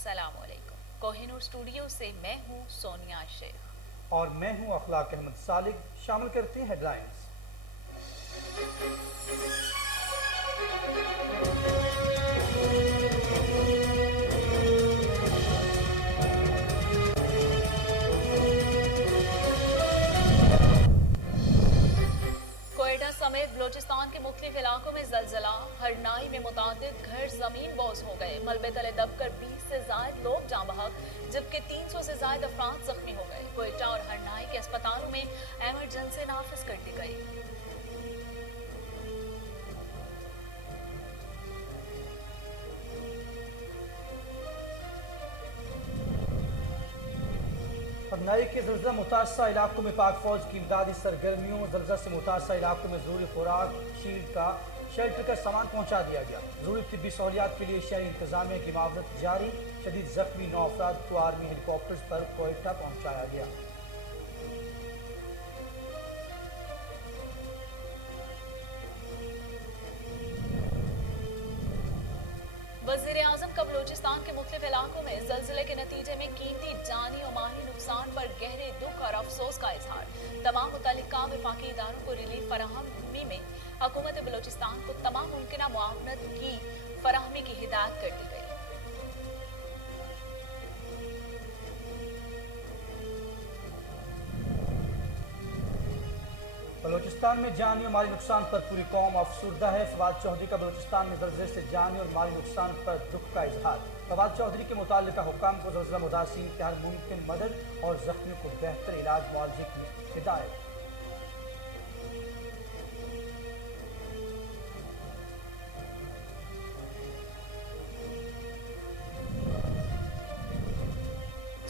अस्सलाम वालेकुम। कोहिनूर स्टूडियो से मैं हूँ सोनिया शेख और मैं हूँ अखलाक अहमद सालिक। शामिल करते हैं हेडलाइंस। कोयटा समेत बलोचिस्तान के मुख्तलिफ इलाकों में जलजला, हरनाई में मुतादिद घर जमीन बोझ हो गए। मलबे तले दबकर 20 से जायद लोग जाँ बहक, जबकि 300 से जायद अफराद जख्मी हो गए। कोयटा और हरनाई के अस्पतालों में एमरजेंसी नाफिज कर दी गई। हरनाई के जलज़ला मुतासरा इलाकों में पाक फौज की इमदादी सरगर्मियों। जलज़ला से मुतासरा इलाकों में ज़रूरी खुराक, शेल्टर का सामान पहुँचा दिया गया। ज़रूरी तिब्बी सहूलियात के लिए शहरी इंतजामिया की मावनत जारी। शदीद जख्मी 9 अफराद को आर्मी हेलीकॉप्टर्स पर कोयटा पहुँचाया गया। वज़ीर-ए-आज़म का बलूचिस्तान के मुख्तलिफ इलाकों में ज़लज़ले के नतीजे में कीमती जानी और माली नुकसान पर गहरे दुख और अफसोस का इजहार। तमाम मुतल्लिका वफाकी इदारों को रिलीफ फराहमी में हुकूमत बलूचिस्तान को तमाम मुमकिन मुआवनत की फराहमी की हिदायत कर दी गई। बलूचिस्तान में जानी और माली नुकसान पर पूरी कौम अफसुर्दा है। फवाद चौधरी का बलूचिस्तान में जलज़ले से जानी और माली नुकसान पर दुख का इजहार। फवाद चौधरी के मुताल्लिका हुक्काम को जलज़ला मुतासिरीन की हर मुमकिन मदद और जख्मियों को बेहतर इलाज मुआवजे की हिदायत।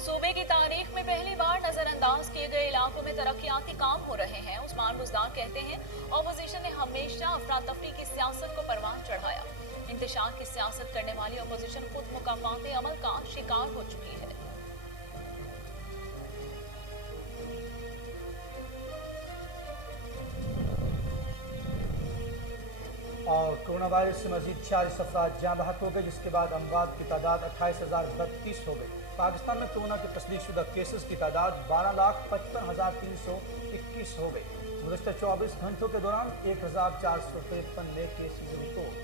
सूबे की तारीख में पहली बार नजरअंदाज किए गए इलाकों में तरक्याती काम हो रहे हैं। उस्मान बुज़दार कहते हैं अपोजिशन ने हमेशा अफरा तफरी की सियासत को परवान चढ़ाया। इंतशार की सियासत करने वाली अपोजिशन खुद मुकाफाते अमल का शिकार हो चुकी है। और कोरोना वायरस से मजीद 46 अफराद जाँ बहक हो गए, जिसके बाद अमवात की तादाद 28,032 हो गई। पाकिस्तान में कोरोना के तस्दीकशुदा केसेस की तादाद 12,55,321 हो गई। गुज़श्ता 24 घंटों के दौरान 1,453 नए केसेस रिपोर्ट।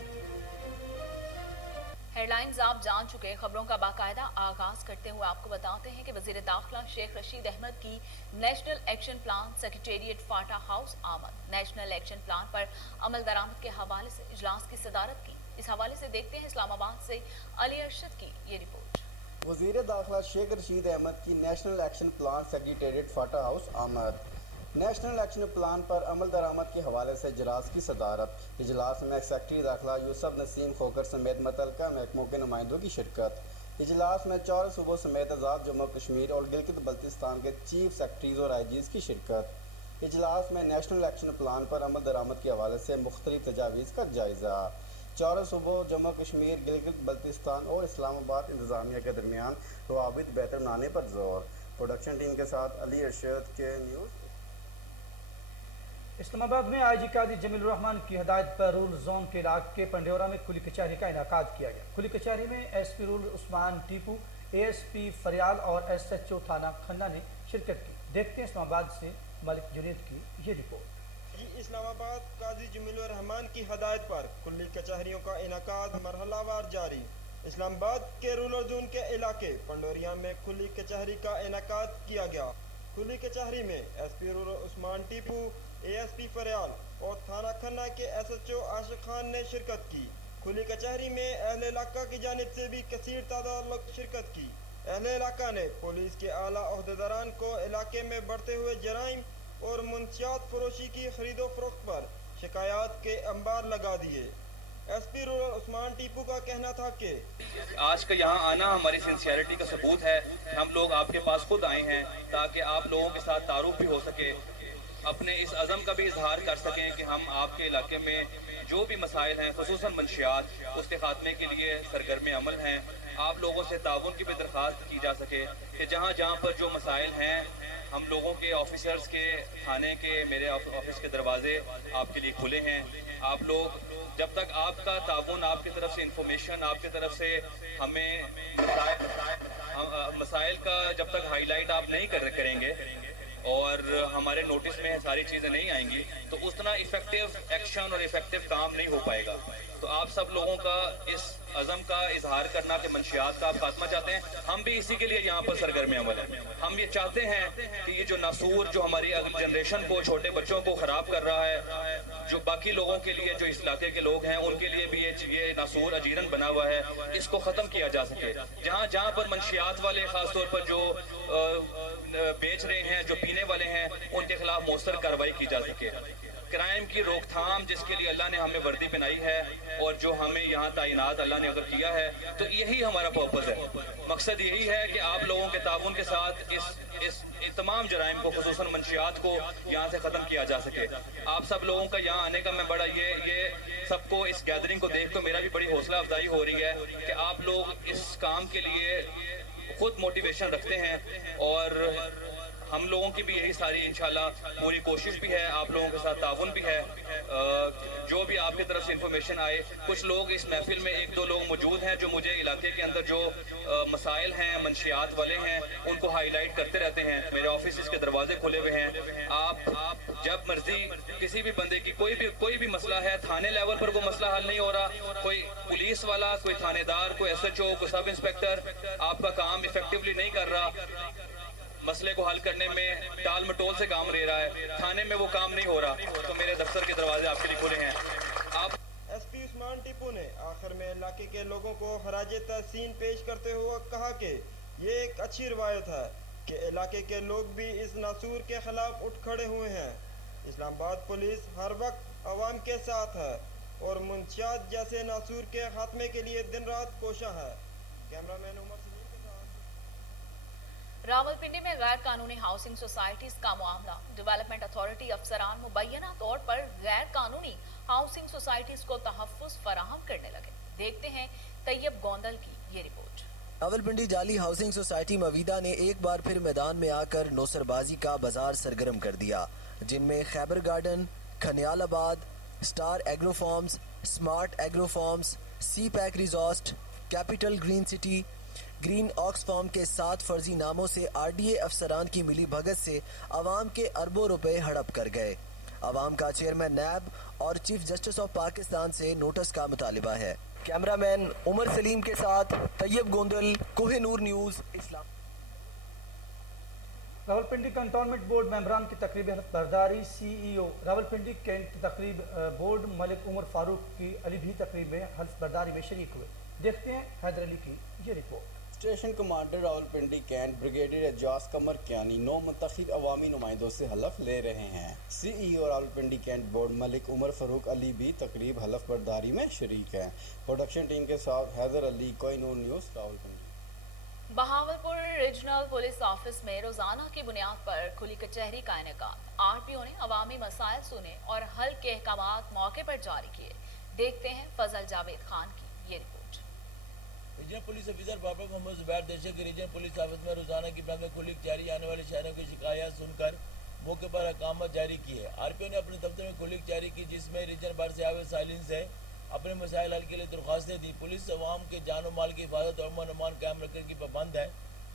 हेडलाइंस आप जान चुके। खबरों का बाकायदा आगाज करते हुए आपको बताते हैं कि वजीर दाखिला शेख रशीद अहमद की नेशनल एक्शन प्लान सेक्रेटेरिएट फाटा हाउस आमद। नेशनल एक्शन प्लान पर अमल दरामद के हवाले से इजलास की सदारत की। इस हवाले से देखते हैं इस्लामाबाद से अली अरशद की ये रिपोर्ट। वज़ीर दाखिला शेख रशीद अहमद की नेशनल एक्शन प्लान सेक्रेटेरिएट फाटा हाउस आमद। नेशनल एक्शन प्लान पर अमल दरामद के हवाले से इजलास की सदारत। इजलास में सेक्रेटरी दाखिला यूसुफ नसीम खोकर समेत मुतल्लिका महकमों के नुमाइंदों की शिरकत। इजलास में 4 सूबों समेत आज़ाद जम्मू कश्मीर और गिलगित बल्तिस्तान के चीफ सेक्रेटरीज और आईजीज़ की शिरकत। इजलास में नेशनल एक्शन प्लान पर अमल दरामद के हवाले से मुख्तलिफ तजावीज़ का जायज़ा। 4 सूबों जम्मू कश्मीर, गिलगित बल्तिस्तान और इस्लामाबाद इंतजामिया के दरमियान रवाबित बेहतर बनाने पर जोर। प्रोडक्शन टीम के साथ अली अरशद के न्यूज़। इस्लामाबाद में आईजी काजी जमीलुर रहमान की हदायत पर रूल जोन के इलाके पंडेरा में खुली कचहरी का इनेकाद किया गया। खुली कचहरी में SP rule Usman Tipu, ASP फरियाल और एसएचओ थाना खन्ना ने शिरकत की। देखते हैं इस्लामाबाद से मलिक जुनैद की ये रिपोर्ट। इस्लामाबाद काजी जमीलुर रहमान की हदायत पर खुली कचहरियों का इनेकाद मरहलावार जारी। इस्लामाबाद के रूरल जोन के इलाके पंडोरिया में खुली कचहरी का इनेकाद किया गया। खुली कचहरी में SP rural Usman Tipu, ASP फरियाल और थाना खन्ना के एसएचओ आशिक खान ने शिरकत की। खुली कचहरी में अहले इलाका की जानिब से भी कसीर तादाद लोग शिरकत की। अहले इलाका ने पुलिस के आला ओहदेदारान को इलाके में बढ़ते हुए जराइम और मुंशियात फरोशी की खरीदो फरोख्त पर शिकायत के अंबार लगा दिए। एसपी रूरल उस्मान टीपू का कहना था कि आज का यहाँ आना हमारी सिंसियरिटी का सबूत है। हम लोग आपके पास खुद आए हैं ताकि आप लोगों के साथ तारुफ भी हो सके। अपने इस अज़म का भी इजहार कर सकें कि हम आपके इलाके में जो भी मसाइल हैं ख़ुसूसन मंशियात उसके ख़ात्मे के लिए सरगर्म अमल हैं। आप लोगों से ताउन की भी दरख्वास्त की जा सके कि जहाँ जहाँ पर जो मसाइल हैं हम लोगों के ऑफिसर्स के थाने के मेरे ऑफिस के दरवाजे आपके लिए खुले हैं। आप लोग जब तक आपका ताउन आपकी तरफ से इंफॉर्मेशन आपकी तरफ से हमें मसाइल का जब तक हाईलाइट आप नहीं करेंगे और हमारे नोटिस में सारी चीज़ें नहीं आएंगी तो उतना इफ़ेक्टिव एक्शन और इफ़ेक्टिव काम नहीं हो पाएगा। तो आप सब लोगों का इस अज़म का इजहार करना कि मंशियात का आप खात्मा चाहते हैं, हम भी इसी के लिए यहाँ पर सरगर्म अमल हैं। हम ये चाहते हैं कि ये जो नासूर जो हमारी जनरेशन को छोटे बच्चों को ख़राब कर रहा है, जो बाकी लोगों के लिए जो इस इलाके के लोग हैं उनके लिए भी ये नासूर अजीरन बना हुआ है, इसको ख़त्म किया जा सके। जहाँ जहाँ पर मंशियात वाले ख़ास तौर पर जो बेच रहे हैं जो पीने वाले हैं उनके खिलाफ मौसर कार्रवाई की जा सके। क्राइम की रोकथाम जिसके लिए अल्लाह ने हमें वर्दी पहनाई है और जो हमें यहाँ तैनात अल्लाह ने अगर किया है तो यही हमारा पर्पज़ है। मकसद यही है कि आप लोगों के ताउन के साथ इस तमाम जराइम को ख़ुसूसन मंशियात को यहाँ से ख़त्म किया जा सके। आप सब लोगों का यहाँ आने का मैं बड़ा ये सबको इस गैदरिंग को देख कर मेरा भी बड़ी हौसला अफजाई हो रही है कि आप लोग इस काम के लिए खुद मोटिवेशन रखते हैं और हम लोगों की भी यही सारी इंशाल्लाह पूरी कोशिश भी है, आप लोगों के साथ ताउन भी है। जो भी आपकी तरफ से इंफॉर्मेशन आए, कुछ लोग इस महफिल में एक दो लोग मौजूद हैं जो मुझे इलाके के अंदर जो मसाइल हैं मंशियात वाले हैं उनको हाईलाइट करते रहते हैं। मेरे ऑफिस के दरवाजे खुले हुए हैं। आप जब मर्जी किसी भी बंदे की कोई भी मसला है, थाने लेवल पर कोई मसला हल नहीं हो रहा, कोई पुलिस वाला, कोई थानेदार, कोई SHO, कोई सब इंस्पेक्टर आपका काम इफेक्टिवली नहीं कर रहा, मसले को हल करने में टाल मटोल से काम ले रहा है, थाने में वो काम नहीं हो रहा, तो मेरे दफ्तर के दरवाजे आपके लिए खुले हैं। आप SP उस्मान टीपू ने आखिर में इलाके के लोगों को खराजे तहसीन पेश करते हुए कहा कि ये एक अच्छी रवायत है कि इलाके के लोग भी इस नासूर के खिलाफ उठ खड़े हुए हैं। इस्लामाबाद पुलिस हर वक्त अवाम के साथ है और मुंशियात जैसे नासूर के खात्मे के लिए दिन रात कोशा है। कैमरामैन उमर सलीम के साथ। रावलपिंडी में गैर कानूनी हाउसिंग सोसाइटीज का मामला। डेवलपमेंट अथॉरिटी अफसरान मुबैना तौर पर गैर कानूनी हाउसिंग सोसाइटीज को तहफ्फुज़ फराहम करने लगे। देखते हैं तैयब गोंदल की ये रिपोर्ट। रावलपिंडी जाली हाउसिंग सोसाइटी मवीदा ने एक बार फिर मैदान में आकर नौसरबाजी का बाजार सरगर्म कर दिया, जिनमें Khyber garden, Khaniyalabad, star agro farms, smart agro farms, sea pack resort, capital green city, green ox farm के 7 फर्जी नामों से RDA अफसरान की मिली भगत से आवाम के अरबों रुपए हड़प कर गए। आवाम का चेयरमैन नैब और चीफ जस्टिस ऑफ पाकिस्तान से नोटिस का मुतालिबा है। कैमरामैन उमर सलीम के साथ तैयब गोंदल, कोहिनूर न्यूज़, इस्लाम। रावलपिंडी कंटोनमेंट बोर्ड मेंबरान की तकरीब बरदारी। CEO रावलपिंडी कैंट तकरीब बोर्ड मलिक उमर फारूक की अली भी तकरीब में हल्फ बरदारी में शरीक हुए। देखते हैं हैदर अली की ये report. Station commander Rawalpindi cantt brigadier Ejaz Qamar Kiani 9 मुंतखब अवामी नुमाइंदों से हलफ ले रहे हैं। CEO Rawalpindi cantt board Malik Umar Farooq Ali भी तकरीब हलफ बरदारी में शरीक हैं। प्रोडक्शन टीम के साथ Haider Ali, Kohinoor news, Rawalpindi. Bahawalpur regional police office में रोजाना की बुनियाद पर खुली कचहरी का इनेकाद। RPO ने अवामी मसाइल सुने और हल के अहकामात मौके पर जारी किए। देखते हैं फजल जावेद खान की ये रिपोर्ट। रीजनल पुलिस ऑफिसर बाबा मोहम्मद जुबैर देशे के रीजनल पुलिस ऑफिस में रोजाना की बंद में खुली कचहरी आने वाले शहरों की शिकायत सुनकर मौके पर अहकाम जारी किए। RPO ने अपने दफ्तर में खुली कचहरी की, जिसमें रीजन भर से आए साइलिन से अपने मसाइल हल के लिए दरख्वास्तें दी। पुलिस अवाम के जान माल की हिफाजत और अमन अमान कायम रखने की पाबंद है।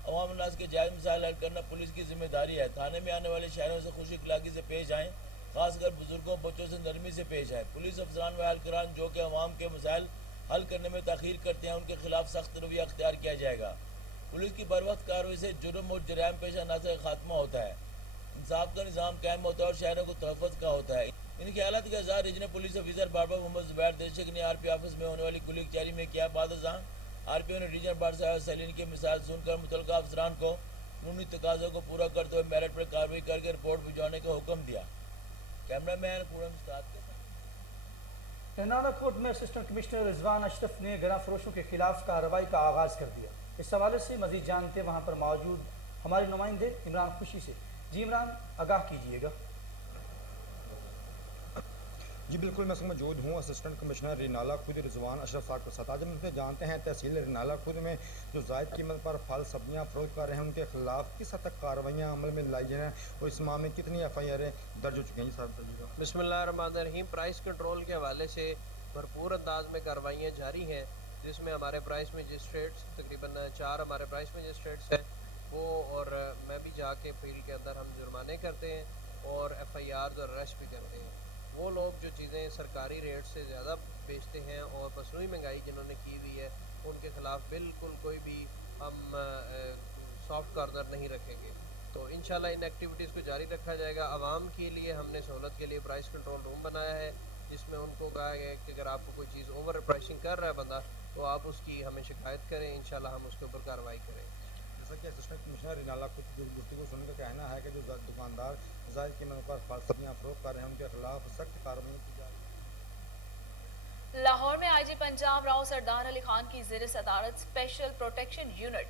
अवाम नाज के जायज़ मसाइल हल करना पुलिस की जिम्मेदारी है। थाने में आने वाले शहरों से खुश इखलाकी से पेश आएँ, खासकर बुजुर्गों बच्चों से नरमी से पेश आए। पुलिस अफसरान व अहलकारान जो कि अवाम के मसाइल हल करने में ताख़ीर करते हैं, उनके खिलाफ सख्त रवैया अख्तियार किया जाएगा। पुलिस की बर वक्त कार्रवाई से जुर्म और जराइम पेशा नाज़र का खात्मा होता है, इंसाफ का निज़ाम कायम होता है और शहरों को तहफ़्फ़ुज़ का होता है। इन ख्यालात का इज़हार रीजनल पुलिस ऑफिसर बाबा मोहम्मद जुबैर देशक ने RPO ऑफिस में होने वाली खुली कचहरी में किया। बाद RPO ने रीजनल बार से सैलीन की मिसाल सुनकर मुतल्लिक़ा अफसरान को कानूनी तकाज़ों को पूरा करते हुए मेरिट पर कार्रवाई करके रिपोर्ट भिजवाने का हुक्म दिया। कैमरामैन पूरम उस्ताद के साथ। एनाला कोर्ट में असिस्टेंट कमिश्नर रिजवान अशरफ ने गना फरोशों के खिलाफ कार्रवाई का आगाज़ कर दिया। इस हवाले से मज़ीद जानते वहाँ पर मौजूद हमारे नुमाइंदे इमरान खुशी से। जी इमरान, आगाह कीजिएगा। जी बिल्कुल, मैं इसमें मौजूद हूँ असिस्टेंट कमिश्नर रिनाला खुद रिजवान अशरफ साहब के साथ। आज हम उनसे जानते हैं तहसील रिनाला खुद में जो जायद कीमत पर फल सब्जियाँ फरोख्त कर रहे हैं उनके खिलाफ किस हद तक कार्रवाइयाँ अमल में लाई जाए और इस मामले में कितनी FIR दर्ज हो चुकी हैं? जी साहब बिस्मिल्लाहिर्रहमानिर्रहीम। प्राइस कंट्रोल के हवाले से भरपूर अंदाज में कार्रवाइयाँ जारी हैं, जिसमें हमारे प्राइस मजिस्ट्रेट्स तकरीबन 4 हमारे प्राइस मजिस्ट्रेट्स हैं वो, और मैं भी जाके फील्ड के अंदर हम जुर्माने करते हैं और FIR और अरेस्ट भी करते हैं। वो लोग जो चीज़ें सरकारी रेट से ज़्यादा बेचते हैं और मसनूई महंगाई जिन्होंने की हुई है उनके ख़िलाफ़ बिल्कुल कोई भी हम सॉफ्ट कॉर्नर नहीं रखेंगे। तो इंशाल्लाह इन एक्टिविटीज़ को जारी रखा जाएगा। आवाम के लिए हमने सहूलत के लिए प्राइस कंट्रोल रूम बनाया है, जिसमें उनको कहा गया है कि अगर आपको कोई चीज़ ओवर प्राइसिंग कर रहा है बंदा तो आप उसकी हमें शिकायत करें, इंशाल्लाह हम उसके ऊपर कार्रवाई करें। जैसा कि असिस्टेंट कमिश्नर रिनाला खुद गुफ्तगू सुनने का कहना है कि जो दुकानदार जायद कीमत पर फल सब्जियाँ फरोख्त कर रहे हैं उनके खिलाफ सख्त कार्रवाई की जा रही है। लाहौर में IG पंजाब राव सरदार अली खान की ज़ेर सदारत स्पेशल प्रोटेक्शन यूनिट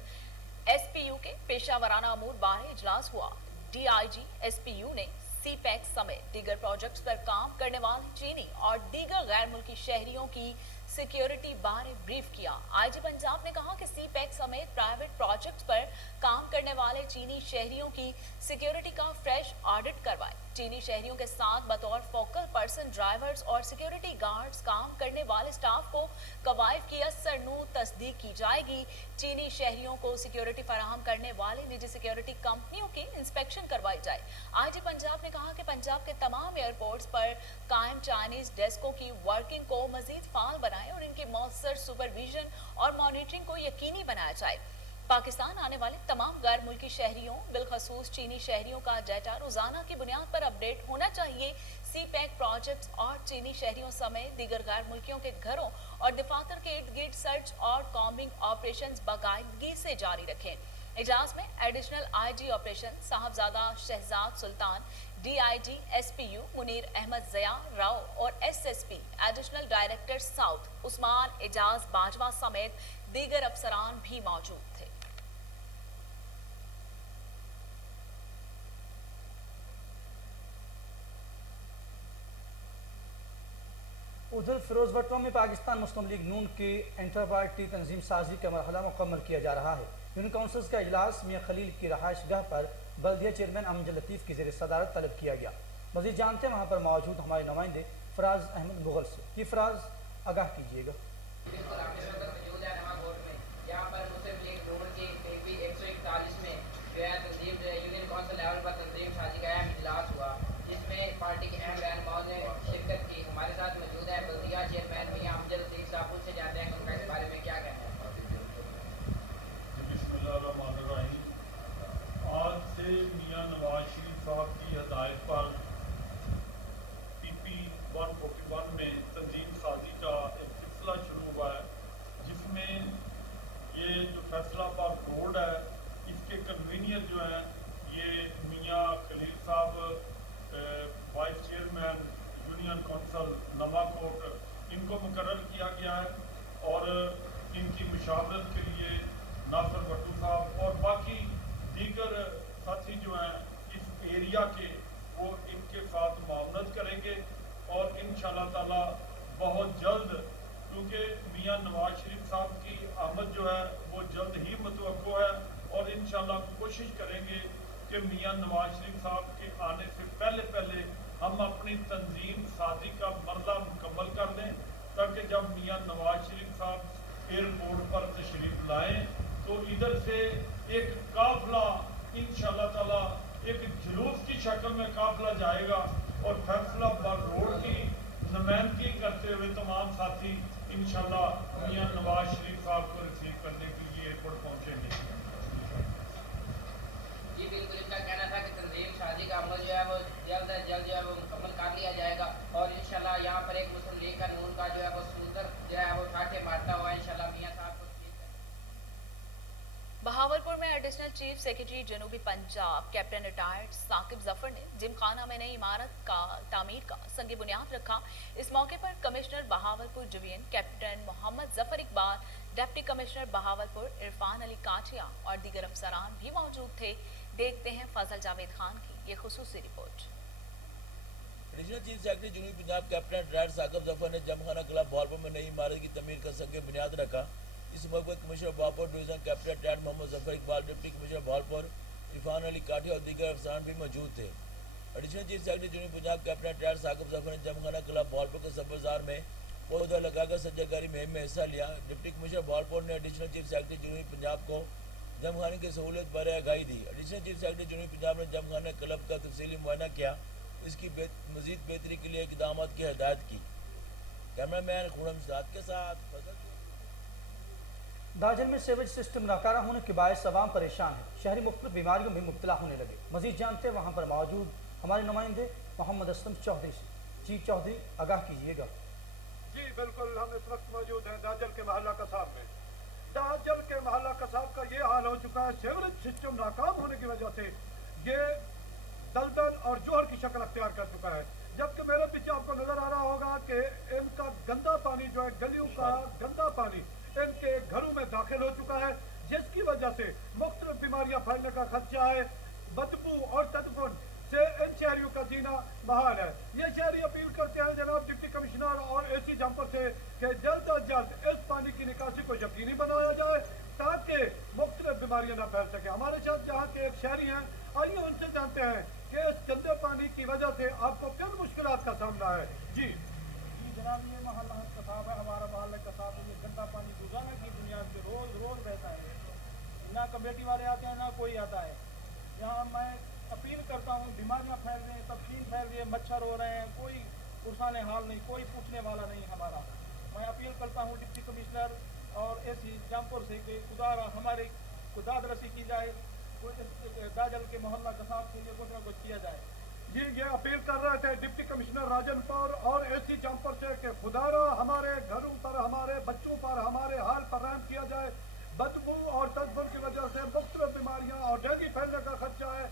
SPU के पेशा वराना अमूर बारे इजलास हुआ। DIG SPU ने CPEC समेत दीगर प्रोजेक्ट्स पर काम करने वाले चीनी और दीगर गैर मुल्की शहरियों की सिक्योरिटी बारे ब्रीफ किया। IG पंजाब ने कहा कि CPEC समेत प्राइवेट प्रोजेक्ट्स पर काम करने वाले चीनी शहरियों की सिक्योरिटी का फ्रेश ऑडिट करवाए। चीनी शहरियों के साथ बतौर फोकल पर्सन ड्राइवर्स और सिक्योरिटी गार्ड्स काम करने वाले स्टाफ को कवायद की सरनू तस्दीक की जाएगी। चीनी शहरियों को सिक्योरिटी फराहम करने वाले निजी सिक्योरिटी कंपनियों की इंस्पेक्शन करवाई जाए। IG पंजाब ने कहा कि पंजाब के तमाम एयरपोर्ट्स पर कायम चाइनीज डेस्कों की वर्किंग को मजीद फाल बनाए और इनकी मौसर सुपरविजन और मॉनिटरिंग को यकीनी बनाया जाए। पाकिस्तान आने वाले तमाम गैर मुल्की शहरियों बिलखसूस चीनी शहरियों का डाटा रोजाना की बुनियाद पर अपडेट होना चाहिए। CPEC प्रोजेक्ट्स और चीनी शहरियों समेत दीगर गैर मुल्कियों के घरों और दफातर के इर्द गिर्द सर्च और कॉम्बिंग ऑपरेशंस बाकायदगी से जारी रखें। इजलास में additional IG operation Sahibzada Shahzad Sultan, DIG SPU Munir Ahmed Zia Rao और SSP additional director south Usman Ejaz Bajwa समेत दीगर अफसरान भी मौजूद थे। उधर फिरोजबट्टों में पाकिस्तान मुस्लिम लीग नून के इंटर पार्टी तंजीम साजी का मरहला मुकम्मल किया जा रहा है। यूनियन काउंसिल्स का इजलास मियां खलील की रहायश गाह पर बल्दिया चेयरमैन अमजद लतीफ़ की ज़ेर सदारत तलब किया गया। मज़ीद जानते हैं वहाँ पर मौजूद हमारे नुमाइंदे फराज अहमद मुगल से। ये फराज आगाह कीजिएगा। पार्टी के अहम रहनुमाओं ने शिरकत की। हमारे साथ मौजूद है बल्दिया चेयरमैन मियां अमजद लतीफ़ साहब, उनसे जानते हैं उनका इस बारे में क्या कहना है। बिस्मिल्लाहिर्रहमानिर्रहीम। आज से मियां नवाज शरीफ साहब की हदायत पर PP 141 में तंजीम साजी का एक सिलसिला शुरू हुआ है, जिसमें ये जो फैसलाबाद रोड है इसके कन्वीनियर जो हैं ये मियां खलील साहब vice chairman union council Nawakot, इनको मुकर्रर किया गया है और इनकी मुशावरत के लिए नासिर भट्टू साहब और बाकी दीगर साथी जो हैं इस एरिया के वो इनके साथ मामलत करेंगे और इंशाअल्लाह ताला बहुत जल्द, क्योंकि मियां नवाज शरीफ साहब की आमद जो है वो जल्द ही मुतवक्को है और इंशाअल्लाह कोशिश करेंगे कि मियां नवाज शरीफ साहब के आने से पहले हम अपनी तंजीम साजी का मरला मुकम्मल कर दें, ताकि जब मियां नवाज शरीफ साहब एयरपोर्ट पर तशरीफ लाएं तो इधर से एक काफिला इंशाअल्लाह ताला एक जुलूस की शक्ल में काफिला जाएगा और फैसलाबाद रोड की नुमाइंदगी करते हुए तमाम साथी इंशाअल्लाह मियां नवाज शरीफ साहब को रिसीव करने के लिए एयरपोर्ट पहुँचेंगे। जी बिल्कुल, इनका कहना था कि तंजीम साजी का अमल जो है वो जल्द अज जल्द जो है वो मुकम्मल कर लिया जाएगा और इंशाल्लाह यहाँ पर एक मुस्लिम लीग का नून का जो है वो सूदर जो है वो ठाठे मारता हुआ इंशाल्लाह मियां साहब को। बहावलपुर में एडिशनल चीफ सेक्रेटरी जनूबी पंजाब कैप्टन रिटायर्ड साकिब जफर ने जिमखाना में नई इमारत का तामीर का संग बुनियाद रखा। इस मौके पर commissioner Bahawalpur division captain Mohammad Zafar Iqbal, deputy commissioner Bahawalpur Irfan Ali Kathia और दीगर अफसरान भी मौजूद थे। देखते हैं फजल जावेद खान की ये खुसूसी रिपोर्ट। एडिशनल चीफ सेक्रेटरी जनूबी पंजाब कैप्टन रेड साकिब जफर ने जमखाना क्लब भावलपुर में नई इमारत की तमीर का संग बुनियाद रखा। इस मौके पर commissioner Bahawalpur division captain retd Mohammad Zafar Iqbal, deputy commissioner Bahawalpur Irfan Ali Kathia और दीगर अफसरान भी मौजूद थे। एडिशनल चीफ सेक्रेटरी जनूबी पंजाब कैप्टन टैड साकिब जफर ने जमखाना क्लब भावलपुर के सब्जार में पौधा लगाकर सज्जाकारी मुहिम में हिस्सा लिया। डिप्टी कमिश्नर भावलपुर ने एडिशनल चीफ सेक्रेटरी जनूबी पंजाब को जमखाने की सहूलियत बारे आगाही दी। एडिशनल चीफ सेक्रेटरी जनूबी पंजाब ने जमखाना क्लब का तफसीली मुआयना किया, इसकी मजीद बेहतरी के लिए इकदाम की हिदायत की। कैमरामैन खुरम साद के साथ दाजल में सीवेज सिस्टम नाकारा होने के बायस अवाम परेशान है। शहरी मुख्तलिफ बीमारियों में मुब्तला होने लगे। मजीद जानते हैं वहाँ पर मौजूद हमारे नुमाइंदे मोहम्मद असलम चौधरी से। जी चौधरी, आगाह कीजिएगा। जी बिल्कुल, हम इस वक्त मौजूद हैं दाजल के महल्ला कसाब में। दाजल के महल्ला कसाब का ये हाल हो चुका है, सीवरेज सिस्टम नाकाम होने की वजह से ये दलदल और जोहर की शक्ल अख्तियार कर चुका है। जबकि मेरे पीछे आपको नजर आ रहा होगा कि इनका गंदा पानी जो है, गलियों का गंदा पानी इनके घरों में दाखिल हो चुका है, जिसकी वजह से मुख्तलिफ बीमारियां फैलने का खदशा है। बदबू और तदफुन से इन शहरियों का जीना महाल है। ये शहरी अपील करते हैं जनाब डिप्टी कमिश्नर और AC जम्पर से कि जल्द अज जल्द इस पानी की निकासी को यकीनी बनाया जाए ताकि मुख्तलिफ बीमारियां न फैल सके। हमारे साथ यहाँ के एक शहरी हैं, आइए उनसे जानते हैं कि इस गंदे पानी की वजह से आपको किन मुश्किलात का सामना है। जी जनाब, ये मोहल्ला कसाब है, हमारा मोहल्ला कसाब है। ये गंदा पानी गुजारने की बुनियाद पे रोज रोज बहता है। ना कमेटी वाले आते हैं, ना कोई आता है। यहाँ मैं अपील करता हूँ, बीमारियाँ फैल रही हैं, तफसील फैल रही है, मच्छर हो रहे हैं, कोई पुरसान हाल नहीं, कोई पूछने वाला नहीं हमारा। मैं अपील करता हूँ डिप्टी कमिश्नर और AC जमपुर से कि खुदा हमारी दाद रसी की जाए, दाजल के मोहल्ला कसाब के लिए कुछ ना कुछ किया जाए। जी, ये अपील कर रहे थे डिप्टी कमिश्नर राजनपुर और AC जमपुर से कि खुदारा हमारे घरों पर, हमारे बच्चों पर, हमारे हाल पर रहम किया जाए। बदबू और तदफुन की वजह से मुख्तलिफ बीमारियां और डेंगू फैलने का खदशा है।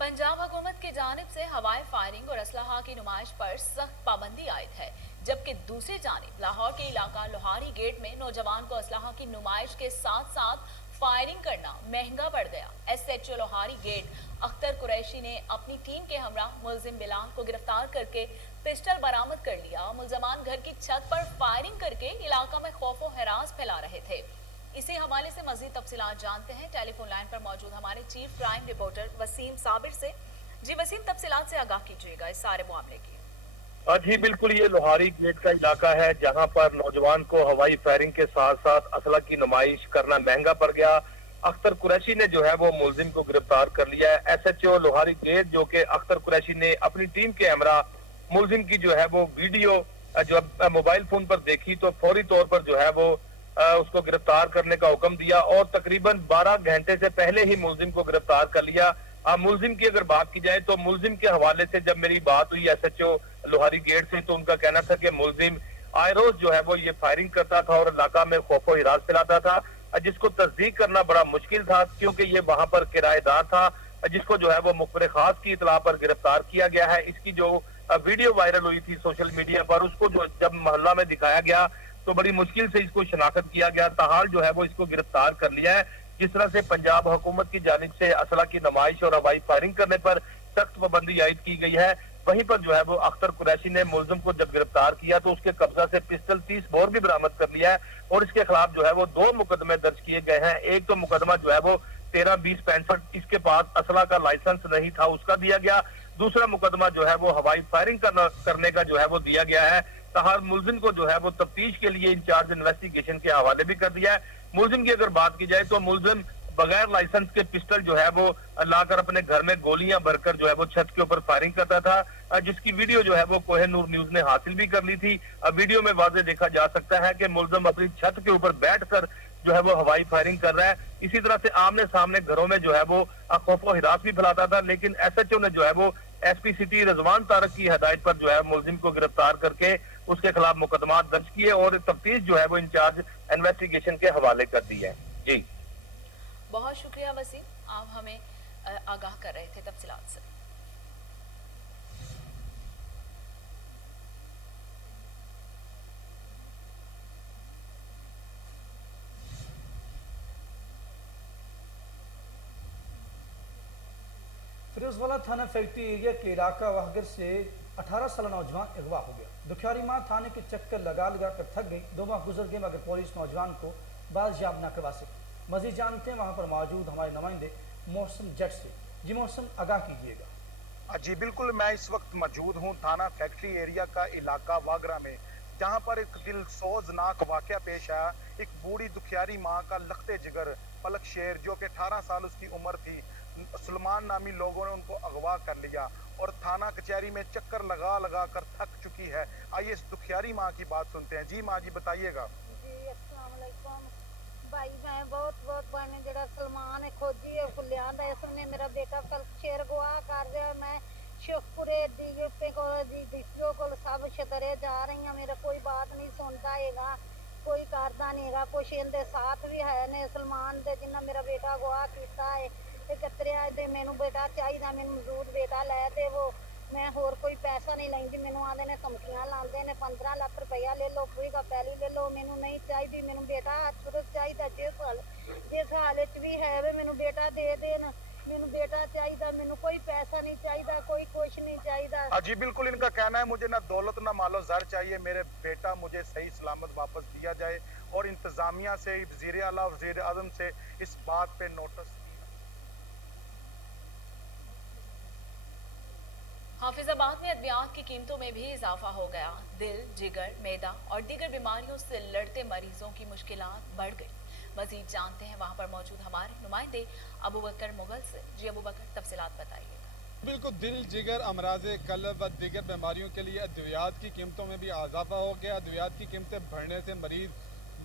पंजाब हुकूमत की जानिब से हवाई फायरिंग और असलहा की नुमाइश पर सख्त पाबंदी आयद है, जबकि दूसरी जानिब लाहौर के इलाका लोहारी गेट में नौजवान को असलहा की नुमाइश के साथ साथ फायरिंग करना महंगा पड़ गया। SHO लोहारी गेट अख्तर कुरैशी ने अपनी टीम के हमरा मुलजिम बिलाल को गिरफ्तार करके पिस्टल बरामद कर लिया। मुलजमान घर की छत पर फायरिंग करके इलाका में खौफ व हरास फैला रहे थे। इसी हवाले से मजीद तफसीलात जानते हैं टेलीफोन लाइन पर मौजूद हमारे chief crime reporter Waseem Sabir से। जी वसीम, तफसीलात से आगाह कीजिएगा इस सारे मामले की। जी बिल्कुल, ये लोहारी गेट का इलाका है जहां पर नौजवान को हवाई फायरिंग के साथ साथ असला की नुमाइश करना महंगा पड़ गया। अख्तर कुरैशी ने जो है वो मुलजिम को गिरफ्तार कर लिया है। SHO लोहारी गेट जो कि अख्तर कुरैशी ने अपनी टीम के हमरा मुलजिम की जो है वो वीडियो जो मोबाइल फोन पर देखी तो फौरी तौर पर जो है वो उसको गिरफ्तार करने का हुक्म दिया और तकरीबन 12 घंटे से पहले ही मुलजिम को गिरफ्तार कर लिया। मुलजिम की अगर बात की जाए तो मुलजिम के हवाले से जब मेरी बात हुई SHO लोहारी गेट से तो उनका कहना था कि मुलजिम आए रोज जो है वो ये फायरिंग करता था और इलाका में खौफो हिरास फैलाता था, जिसको तस्दीक करना बड़ा मुश्किल था क्योंकि ये वहां पर किराएदार था, जिसको जो है वो मुखबिर खास की इतला पर गिरफ्तार किया गया है। इसकी जो वीडियो वायरल हुई थी सोशल मीडिया पर, उसको जो जब मोहल्ला में दिखाया गया तो बड़ी मुश्किल से इसको शनाख्त किया गया। ताहाल जो है वो इसको गिरफ्तार कर लिया है। जिस तरह से पंजाब हुकूमत की जानिब से असला की नुमाइश और हवाई फायरिंग करने पर सख्त पाबंदी आयद की गई है, वहीं पर जो है वो अख्तर कुरैशी ने मुलजिम को जब गिरफ्तार किया तो उसके कब्जा से पिस्टल 30 बोर भी बरामद कर लिया है और इसके खिलाफ जो है वो 2 मुकदमे दर्ज किए गए हैं। एक तो मुकदमा जो है वो 13-20-65 इसके पास असला का लाइसेंस नहीं था उसका दिया गया, दूसरा मुकदमा जो है वो हवाई फायरिंग करने का जो है वो दिया गया है। ताहर मुलजिम को जो है वो तफ्तीश के लिए इंचार्ज इन्वेस्टिगेशन के हवाले भी कर दिया है। मुलजिम की अगर बात की जाए तो मुलजिम बगैर लाइसेंस के पिस्टल जो है वो लाकर अपने घर में गोलियां भरकर जो है वो छत के ऊपर फायरिंग करता था, जिसकी वीडियो जो है वो कोहिनूर न्यूज ने हासिल भी कर ली थी। वीडियो में वाज़ेह देखा जा सकता है कि मुलजिम अपनी छत के ऊपर बैठकर जो है वो हवाई फायरिंग कर रहा है। इसी तरह से आमने सामने घरों में जो है वो खौफो हिरास भी फैलाता था, लेकिन SHO ने जो है वो SP सिटी रजवान तारक की हदायत पर जो है मुलजिम को गिरफ्तार करके उसके खिलाफ मुकदमा दर्ज किए और तफ्तीश जो है वो इंचार्ज इन्वेस्टिगेशन के हवाले कर दी है। जी बहुत शुक्रिया वसीम, आप हमें आगाह कर रहे थे तफसीलात से। फिरोजवाला थाना फैक्ट्री एरिया के इलाका वाहगर से 18 साल नौजवान अगवा हो गया। दुखियारी माँ थाने के चक्कर लगा कर थक गई। 2 माह गुजर गए मगर पुलिस नौजवान को बाजियाब न करवा सकी। मजीद जानते हैं वहाँ पर मौजूद हमारे नुमाइंदे मोहसिन जट से। जी मोहसिन, आगाह कीजिएगा। जी बिल्कुल, मैं इस वक्त मौजूद हूँ थाना फैक्ट्री एरिया का इलाका वागरा में, जहाँ पर एक दिलसोजनाक वाकया पेश आया। एक बूढ़ी दुखियारी माँ का लखते जिगर पलक शेर, जो कि 18 साल उसकी उम्र थी, सुलेमान नामी लोगों ने उनको अगवा कर लिया और थाना कचहरी में चक्कर लगा लगा कर थक चुकी है। आइए इस दुखियारी माँ की बात सुनते हैं। जी माँ जी, बताइएगा। जी अस्सलाम वालेकुम भाई, मैं बहुत बने जड़ा सलमान है खोजी है फुलियां दा, इसने मेरा बेटा कल शेर गवा कर दिया। मैं शेखपुरे दी को डीसीओ को सब छतरे जा रही हूं, मेरा कोई बात नहीं सुनता हैगा, कोई करदा नहीं हैगा। कुछ इनके साथ भी है ने सलमान दे जिन्ना मेरा बेटा गवा कीता है। कतरिया दे मैनू बेटा चाहिए, मैनू मजदूर बेटा लै दे वो, मैं होर कोई पैसा नहीं लेंदी। मैनू आंदे ने धमकियां लांदे ने 15 लाख रुपया ले लो, कोई का पहली ले लो। मैनू नहीं चाहिए, मैनू बेटा हथ चाहिए। जिस हालत भी है वे मैनू बेटा दे देन, मैनू बेटा चाहिए, मैनू कोई पैसा नहीं चाहिए, कोई कुछ नहीं चाहिए। जी बिल्कुल, इनका कहना है मुझे ना दौलत ना मालो ज़र चाहिए, मेरे बेटा मुझे सही सलामत वापस दिया जाए। और इंतजामिया से, वज़ीर आला, वज़ीर आज़म से इस बात पे नोटिस। हाफिजाबाद में अद्वियात की कीमतों में भी इजाफा हो गया। दिल, जिगर, मैदा और दीगर बीमारियों से लड़ते मरीजों की मुश्किलात बढ़ गई। मजीद जानते हैं वहाँ पर मौजूद हमारे नुमाइंदे अबू बकर मुगल से। जी अबू बकर, तफसीलात बताइएगा। बिल्कुल, दिल, जिगर, अमराज कल्ब व दीगर बीमारियों के लिए अद्वियात की कीमतों में भी इजाफा हो गया। अद्वियात की कीमतें बढ़ने से मरीज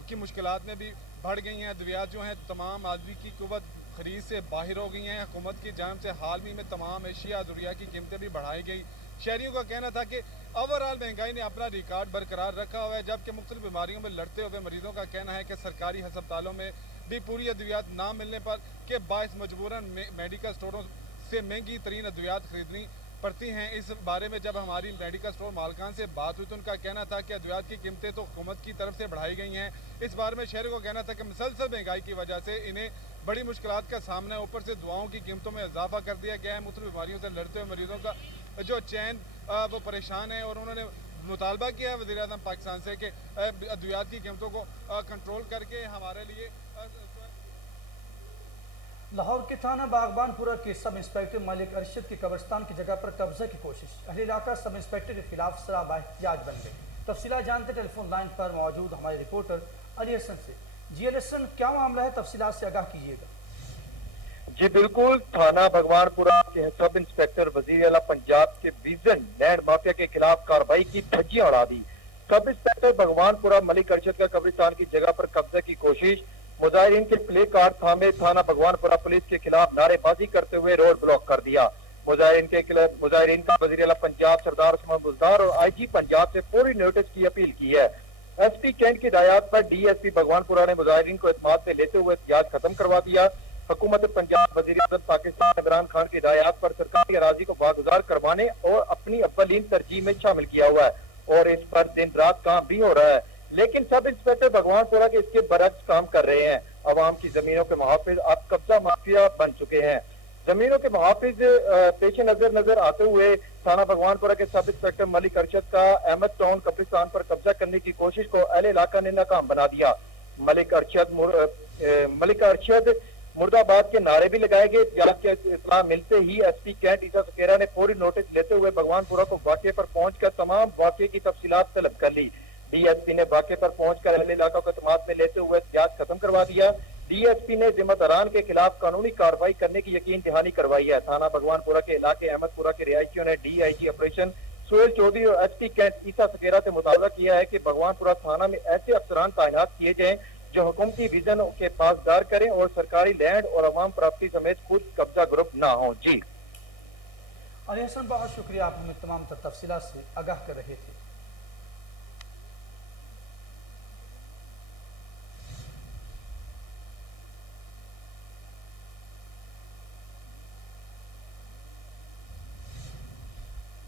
की मुश्किलात में भी बढ़ गई हैं। अद्वियात जो हैं तमाम आदमी की कुव्वत खरीद से बाहर हो गई हैं। हुकूमत की जानिब से हाल ही में तमाम एशिया दुनिया की कीमतें भी बढ़ाई गई। शहरियों का कहना था कि ओवरऑल महंगाई ने अपना रिकॉर्ड बरकरार रखा हुआ है, जबकि मुख्तलिफ बीमारियों में लड़ते हुए मरीजों का कहना है कि सरकारी अस्पतालों में भी पूरी अद्वियात ना मिलने पर के बायस मजबूरन मेडिकल स्टोरों से महंगी तरीन अद्वियात खरीदनी पड़ती हैं। इस बारे में जब हमारी मेडिकल स्टोर मालकान से बात हुई तो उनका कहना था कि अद्वियात की कीमतें तो हुकूमत की तरफ से बढ़ाई गई हैं। इस बारे में शहरों का कहना था कि मुसलसल महंगाई की वजह से इन्हें बड़ी मुश्किलात का सामना, ऊपर से दुआओं की कीमतों में इजाफा कर दिया गया है। मुख्तलिफ बीमारियों से लड़ते हुए मरीजों का जो चैन वो परेशान है और उन्होंने मुतालबा किया है वज़ीर आज़म पाकिस्तान से कि अद्वियात की कीमतों को कंट्रोल करके हमारे लिए। लाहौर के थाना बागबानपुरा के सब इंस्पेक्टर मलिक अरशद की कब्रिस्तान की जगह पर कब्जा की कोशिश। अहले इलाका सब इंस्पेक्टर के खिलाफ सराबा एहतजाज बन गए। तफसीलात जानते टेलीफोन लाइन पर मौजूद हमारे रिपोर्टर अली हसन से। जी अली हसन, क्या मामला है, तफसीलात से आगाह कीजिएगा। जी बिल्कुल, थाना भगवानपुरा के सब इंस्पेक्टर वजीर आला पंजाब के विजन लैंड माफिया के खिलाफ कार्रवाई की धज्जियां उड़ा दी। सब इंस्पेक्टर भगवानपुरा मलिक अरशद का कब्रिस्तान की जगह पर कब्जा की कोशिश। मुजाहिरीन के प्ले कार्ड थामे थाना भगवानपुरा पुलिस के खिलाफ नारेबाजी करते हुए रोड ब्लॉक कर दिया। मुजाहिरीन का वजीर आला पंजाब सरदार उस्मान बुज़दार और IG पंजाब से पूरी नोटिस की अपील की है। SP कैंट की हिदायत पर DSP भगवानपुरा ने मुजाहिरीन को एतमाद में लेते हुए एहतजाज खत्म करवा दिया। हुकूमत पंजाब वज़ीर आज़म पाकिस्तान इमरान खान की हिदायत पर सरकारी अराजी को वागुजार करवाने और अपनी अव्वलीन तरजीह में शामिल किया हुआ है और इस पर दिन रात काम भी हो रहा है। लेकिन सब इंस्पेक्टर भगवानपुरा के इसके बरक्स काम कर रहे हैं। अवाम की जमीनों के मुहाफिज अब कब्जा माफिया बन चुके हैं। जमीनों के मुहाफिज पेश नजर आते हुए थाना भगवानपुरा के सब इंस्पेक्टर मलिक अरशद का अहमद टाउन कब्रिस्तान पर कब्जा करने की कोशिश को अहले इलाका ने नाकाम बना दिया। मलिक अरशद मुर्दाबाद के नारे भी लगाए गए। इत्तलाह के इत्तला मिलते ही SP कैंट ईसा सकेरा ने पूरी नोटिस लेते हुए भगवानपुरा को वाक़े पर पहुंचकर तमाम वाक़े की तफसीलात तलब कर ली। DSP ने वाक़े पर पहुंचकर अहले इलाका को एतमाद में लेते हुए एहतजाज खत्म करवा दिया। DSP ने जिम्मेदारान के खिलाफ कानूनी कार्रवाई करने की यकीन दहानी करवाई है। थाना भगवानपुरा के इलाके अहमदपुरा के रिहायशियों ने DIG ऑपरेशन सुहेल चौधरी और SP कैंट ईसा सकेरा से मुतालबा किया है कि भगवानपुरा थाना में ऐसे अफसरान तैनात किए जाएं जो हुकूमती विजन के पासदार करें और सरकारी लैंड और अवाम प्रॉपर्टी समेत खुद कब्जा ग्रुप ना हो। जी अली हसन, बहुत शुक्रिया, आप हमें तमाम तफसीलात से आगाह कर रहे थे।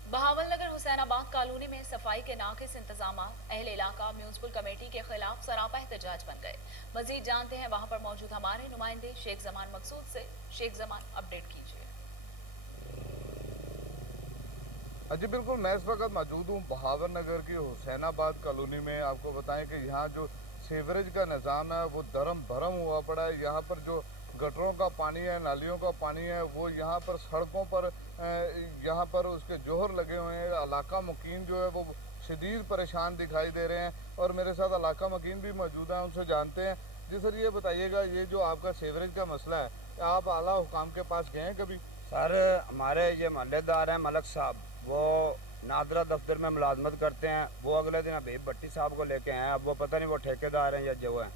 बहावलनगर हुसैनाबाद कॉलोनी में सफाई के नाकिस इंतजाम, अहले इलाका म्यूनसिपल कमेटी के खिलाफ सरापा एहतजाज बन गए। मजीद जानते हैं वहां पर मौजूद हमारे नुमाइंदे शेख जमान मकसूद से। शेख जमान, अपडेट कीजिए। जी बिल्कुल, मैं इस वक्त मौजूद हूँ बहावर नगर की हुसैनाबाद कॉलोनी में। आपको बताएं कि यहाँ जो सीवरेज का निज़ाम है वो धर्म भरम हुआ पड़ा है। यहाँ पर जो गटरों का पानी है, नालियों का पानी है, वो यहाँ पर सड़कों पर यहाँ पर उसके जोहर लगे हुए हैं। इलाका मुकीन जो है वो शदीद परेशान दिखाई दे रहे हैं और मेरे साथ इलाका मुकीन भी मौजूद हैं, उनसे जानते हैं। जी सर, ये बताइएगा, ये जो आपका सीवरेज का मसला है, आप आला हुकाम के पास गए हैं कभी? सर, हमारे ये मोहल्लेदार हैं मलक साहब, वो नादरा दफ्तर में मुलाजमत करते हैं। वो अगले दिन हबीब भट्टी साहब को लेके आए। अब वो पता नहीं वो ठेकेदार हैं या जो हैं।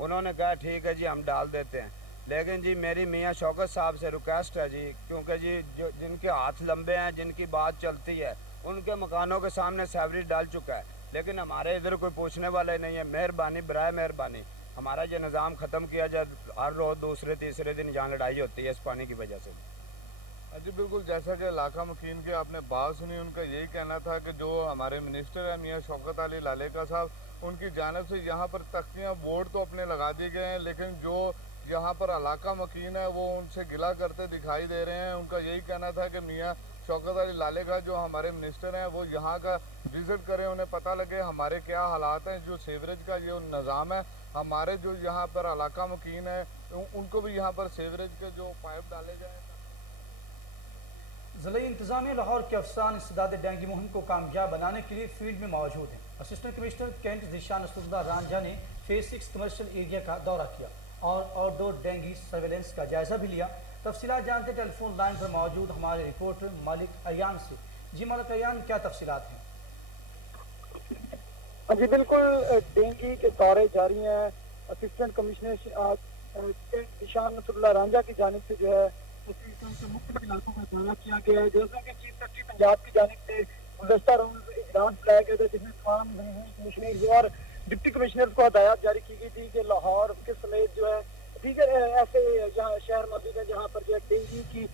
उन्होंने कहा ठीक है जी, हम डाल देते हैं। लेकिन जी मेरी मियाँ शौकत साहब से रिक्वेस्ट है जी, क्योंकि जी जो जिनके हाथ लंबे हैं, जिनकी बात चलती है, उनके मकानों के सामने सीवरेज डाल चुका है, लेकिन हमारे इधर कोई पूछने वाले नहीं है। मेहरबानी, बराए मेहरबानी हमारा ये निज़ाम ख़त्म किया जाए। हर रोज़ दूसरे तीसरे दिन यहाँ लड़ाई होती है इस पानी की वजह से। जी बिल्कुल, जैसा कि इलाका मुकीन के आपने बात सुनी, उनका यही कहना था कि जो हमारे मिनिस्टर हैं मियाँ शौकत अली लालेका साहब, उनकी जानिब से यहाँ पर तख्तियाँ बोर्ड तो अपने लगा दिए गए हैं, लेकिन जो यहाँ पर इलाका मुकीन है वो उनसे गिला करते दिखाई दे रहे हैं। उनका यही कहना था कि मियाँ शौकत अली लालेका जो हमारे मिनिस्टर हैं वो यहाँ का विज़िट करें, उन्हें पता लगे हमारे क्या हालात हैं। जो सीवरेज का जो निज़ाम है, हमारे जो यहाँ पर इलाका मुकीन है उनको भी यहाँ पर सीवरेज के जो पाइप डाले जाए। ज़िला इंतज़ामिया लाहौर के अफसरान इस्तिदाद डेंगू मुहिम को कामयाब बनाने के लिए फील्ड में मौजूद हैं। असिस्टेंट कमिश्नर कैंट दिशा नसरुल्लाह रांझा ने फेज 6 कमर्शियल एरिया का दौरा किया और आउटडोर डेंगू सर्वेलेंस का जायजा भी लिया। तफसीलात जानते टेलीफोन लाइन पर मौजूद हमारे रिपोर्टर मालिक अयान से। जी मालिक अयान, क्या तफसीलात हैं? जी बिल्कुल, डेंगू के दौरे जारी हैं। असिस्टेंट कमिश्नर दिशा नसरुल्लाह रांझा की जानिब से जो है मुख्तलिफ इलाकों का दौरा किया गया है। जैसा कि चीफ सेक्रेटरी पंजाब की जानिब से गुज़श्ता रोज़ इजलास बुलाया गया था, जिसमें तमाम कमिश्नर और डिप्टी कमिश्नर को हदायत जारी की गई थी कि लाहौर के समेत जो है दीगर ऐसे यहाँ शहर मौजूद है जहाँ पर जो है डेंगू की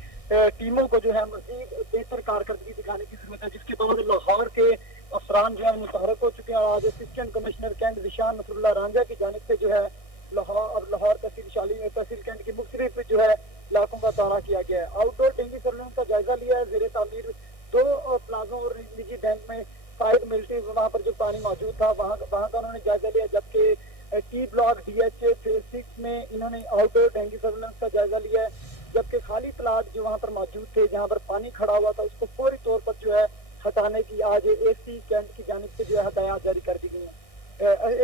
टीमों को जो है मज़ीद बेहतर कारकर्दगी दिखाने की जरूरत है, जिसके बाद लाहौर के अफसरान जो है मुतहरक हो चुके हैं। और आज असिस्टेंट कमिश्नर कैंट दिशा नसरुल्लाह रांझा की जानिब से जो है लाहौर तहसील कैंट की मुख्तलिफ जो है इलाकों का दौरा किया गया है। आउटडोर डेंगू सर्वेलेंस का जायजा लिया है। ज़ेरे तामीर 2 प्लाजों और निजी बैंक में 5 मिलिट्री वहाँ पर जो पानी मौजूद था वहाँ का उन्होंने जायजा लिया, जबकि टी ब्लॉक DH फेज 6 में इन्होंने आउटडोर डेंगू सर्वेलेंस का जायजा लिया है। जबकि खाली प्लाट जो वहाँ पर मौजूद थे, जहाँ पर पानी खड़ा हुआ था, उसको फौरी तौर पर जो है हटाने की आज AC कैंट की जानिब से जो है हदायत जारी कर दी गई है।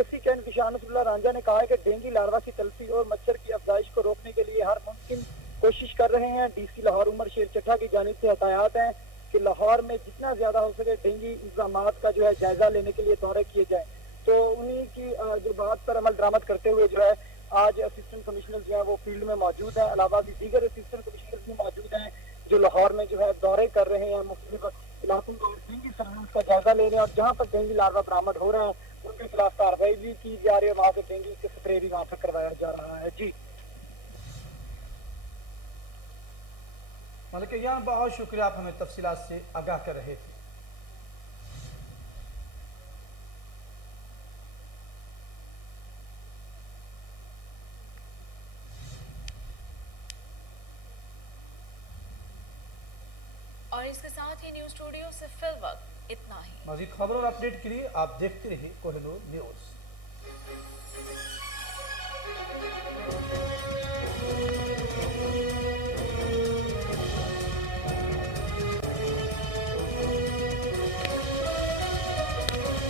AC कैंट दिशा नसरुल्लाह रांझा ने कहा है कि डेंगू लार्वा की तलफी और मच्छर की अफजाइश को रोकने के लिए हर मुमकिन कोशिश कर रहे हैं। DC लाहौर उमर शेर चट्ठा की जानिब से हदायत हैं कि लाहौर में जितना ज्यादा हो सके डेंगू इंतजाम का जो है जायजा लेने के लिए दौरे किए जाए। तो उन्हीं की जो बात पर अमल दरामद करते हुए जो है आज असिस्टेंट कमिश्नर जो है वो फील्ड में मौजूद है। अलावा भी दीगर असिस्टेंट कमिश्नर भी मौजूद हैं जो लाहौर में जो है दौरे कर रहे हैं, मुख्तलिफ इलाकों का डेंगू सर्वेलेंस का जायजा ले रहे हैं और जहाँ पर डेंगू लार्वा बरामद हो रहा है उनके खिलाफ कार्रवाई भी की जा रही है। वहाँ से डेंगू के स्प्रे भी वहाँ पर करवाया जा रहा है। जी मालिक अयान, बहुत शुक्रिया, आप हमें तफसीलात से आगाह कर रहे थे। और इसके साथ ही न्यूज़ स्टूडियो से फिल वक्त इतना ही। मज़ीद खबरों और अपडेट के लिए आप देखते रहिए कोहिनूर न्यूज़।